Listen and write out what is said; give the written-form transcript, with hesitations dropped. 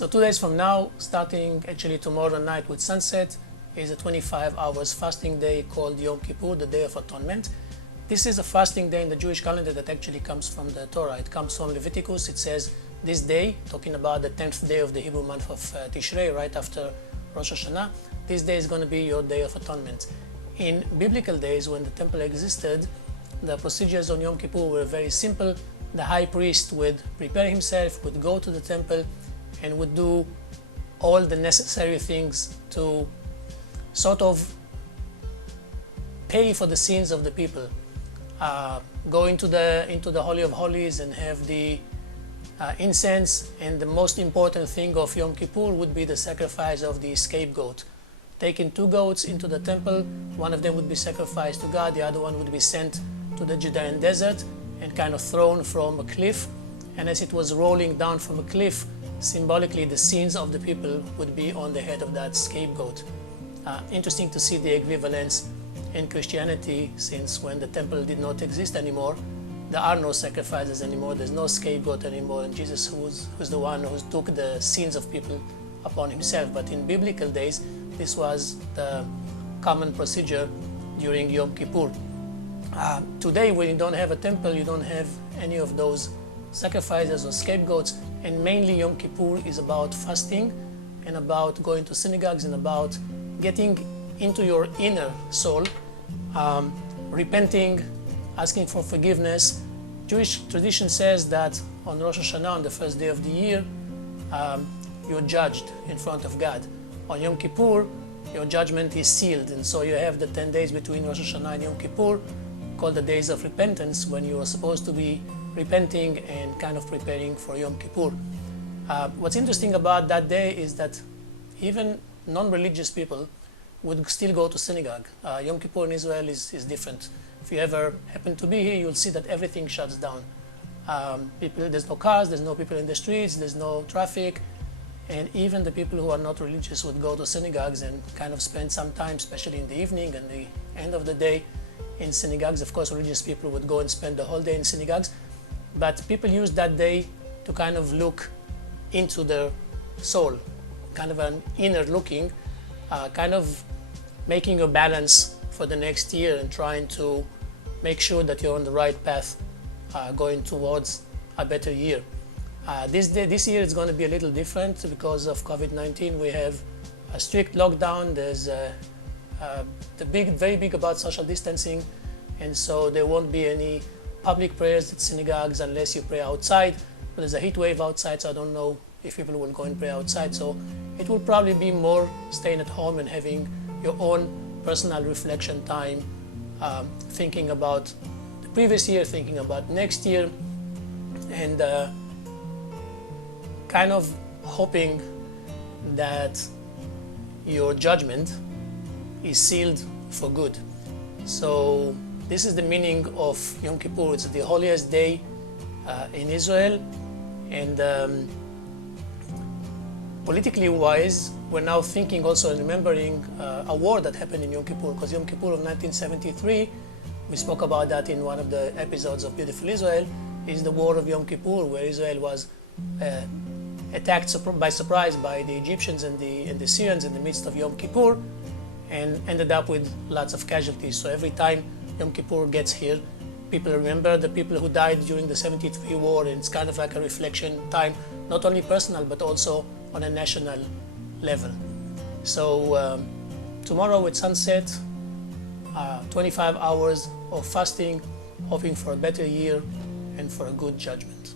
So 2 days from now, starting actually tomorrow night with sunset, is a 25 hours fasting day called Yom Kippur, the Day of Atonement. This is a fasting day in the Jewish calendar that actually comes from the Torah. It comes from Leviticus. It says this day, talking about the 10th day of the Hebrew month of Tishrei, right after Rosh Hashanah, this day is going to be your Day of Atonement. In biblical days, when the temple existed, the procedures on Yom Kippur were very simple. The high priest would prepare himself, would go to the temple, and would do all the necessary things to sort of pay for the sins of the people. Go into the Holy of Holies and have the incense, and the most important thing of Yom Kippur would be the sacrifice of the scapegoat. Taking 2 goats into the temple, one of them would be sacrificed to God, the other one would be sent to the Judean desert and kind of thrown from a cliff. And as it was rolling down from a cliff, symbolically the sins of the people would be on the head of that scapegoat. Interesting to see the equivalence in Christianity, since when the temple did not exist anymore, there are no sacrifices anymore, there's no scapegoat anymore, and Jesus who's the one who took the sins of people upon himself. But in biblical days, this was the common procedure during Yom Kippur. Today, when you don't have a temple, you don't have any of those sacrifices or scapegoats, and mainly Yom Kippur is about fasting and about going to synagogues and about getting into your inner soul, repenting, asking for forgiveness. Jewish tradition says that on Rosh Hashanah, on the first day of the year, you're judged in front of God. On Yom Kippur, your judgment is sealed, and so you have the 10 days between Rosh Hashanah and Yom Kippur, called the days of repentance, when you are supposed to be repenting and kind of preparing for Yom Kippur. What's interesting about that day is that even non-religious people would still go to synagogue. Yom Kippur in Israel is different. If you ever happen to be here, you'll see that everything shuts down. There's no cars, there's no people in the streets, there's no traffic, and even the people who are not religious would go to synagogues and kind of spend some time, especially in the evening and the end of the day, in synagogues. Of course, religious people would go and spend the whole day in synagogues, but people use that day to kind of look into their soul, kind of an inner looking, kind of making a balance for the next year and trying to make sure that you're on the right path, going towards a better year. This year it's going to be a little different because of COVID-19. We have a strict lockdown. There's very big about social distancing, and so there won't be any public prayers at synagogues unless you pray outside. But there's a heat wave outside, so I don't know if people will go and pray outside. So it will probably be more staying at home and having your own personal reflection time, thinking about the previous year, thinking about next year, and kind of hoping that your judgment is sealed for good. So this is the meaning of Yom Kippur. It's the holiest day in Israel, and politically wise, we're now thinking also and remembering a war that happened in Yom Kippur, because Yom Kippur of 1973, we spoke about that in one of the episodes of Beautiful Israel, is the war of Yom Kippur, where Israel was attacked by surprise by the Egyptians and the Syrians in the midst of Yom Kippur, and ended up with lots of casualties. So every time Yom Kippur gets here, people remember the people who died during the 73 war, and it's kind of like a reflection time, not only personal but also on a national level. So tomorrow at sunset, 25 hours of fasting, hoping for a better year and for a good judgment.